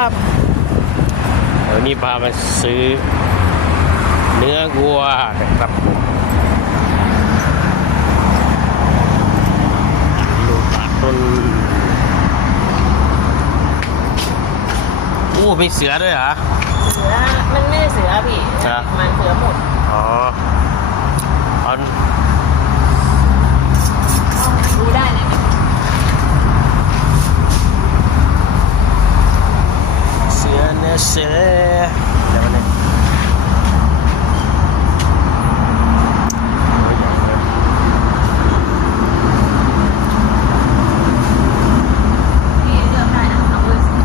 ครับวันนี้พามาซื้อ เนื้อวัวนะครับผมลูกบาทต้นอู้มีเสือด้วยเหรอเสือมันไม่ได้เสือพี่จ้ะมันเสือหมดอ๋อเอาดูได้เลยเนี่ย เสือเนื้อเสือเดี๋ยวมันเนี่ยเอาอย่างเงี้ย พี่เลือกได้นะเอาเบอร์สี่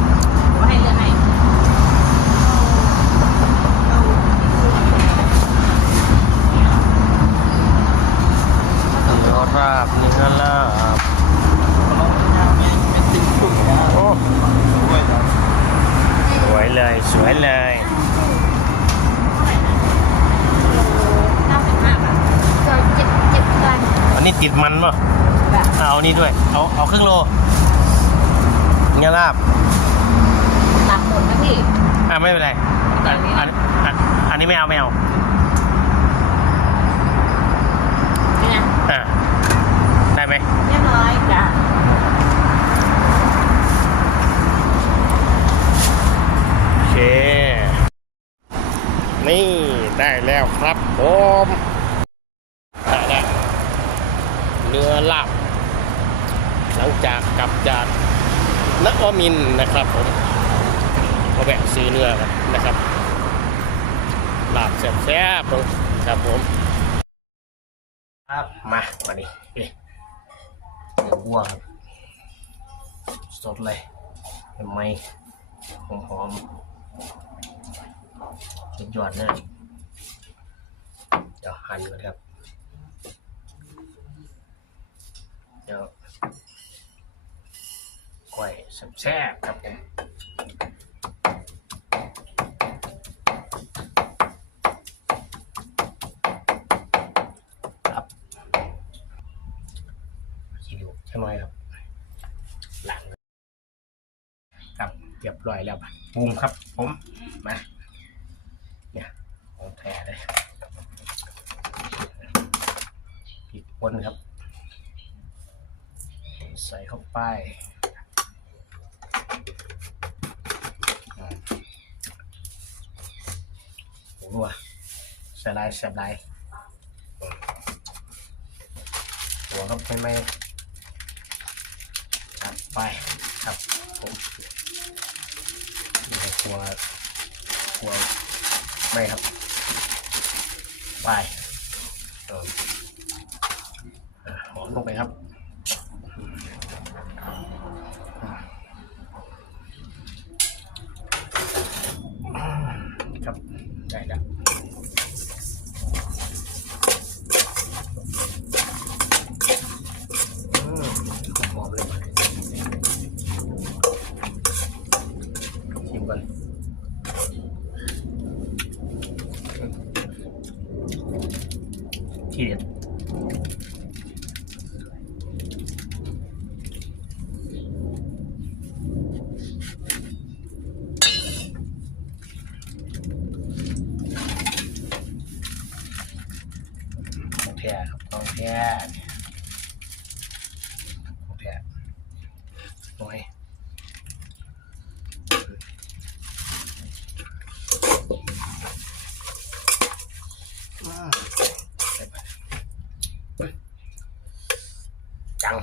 ผมให้เลือกให้ เนื้อราบเนื้อลาบโอ้สวยเลยสวยเลยเก้าสิบห้าบาทเจ็ดเจ็ดเจ็ดวันอันนี้ติดมันป่ะแบบเอานี่ด้วย เอาเอาครึ่งโลเนื้อลาบตักหมดนะพี่อะไม่เป็นไรอันอันอันอันนี้ไม่เอาไม่เอานี่ไงอะได้ไห มเรียบร้อยจ้ะโอเค นี่ได้แล้วครับผมได้แล้วเนื้อลาบ หลังจากกลับจากนวมินทร์นะครับผมก็แวะซื้อเนื้อกันนะครับลาบแซ่บๆเลยครับผม ครับ มา มาดินี่เนื้ วัวครับ สดเลยเห็นไหมหอมหอมๆสุดยอดเลยเดี๋ยวหั่นก่อนครับ เดี๋ยวก้อยแซ่บๆครับผม คิดดูใช่ไหมครับหลังครับเรียบร้อยแล้วบปรุงครับ ผมมาเนี่ยของแท้เลยพริกป่นครับ ใส่เข้าไปอ่าโอ้โหว่ะใส่ลายส่ลายหัวครับไม่ไม่ ไปครับผมนี่หัวหัวไม่ครับ ไปเอออะหอมลงไปครับได้แล้วอืมหอมเลยชิมกัน ทีเด็ดของแท้ครับของแท้ของแท้โอ้ย จัง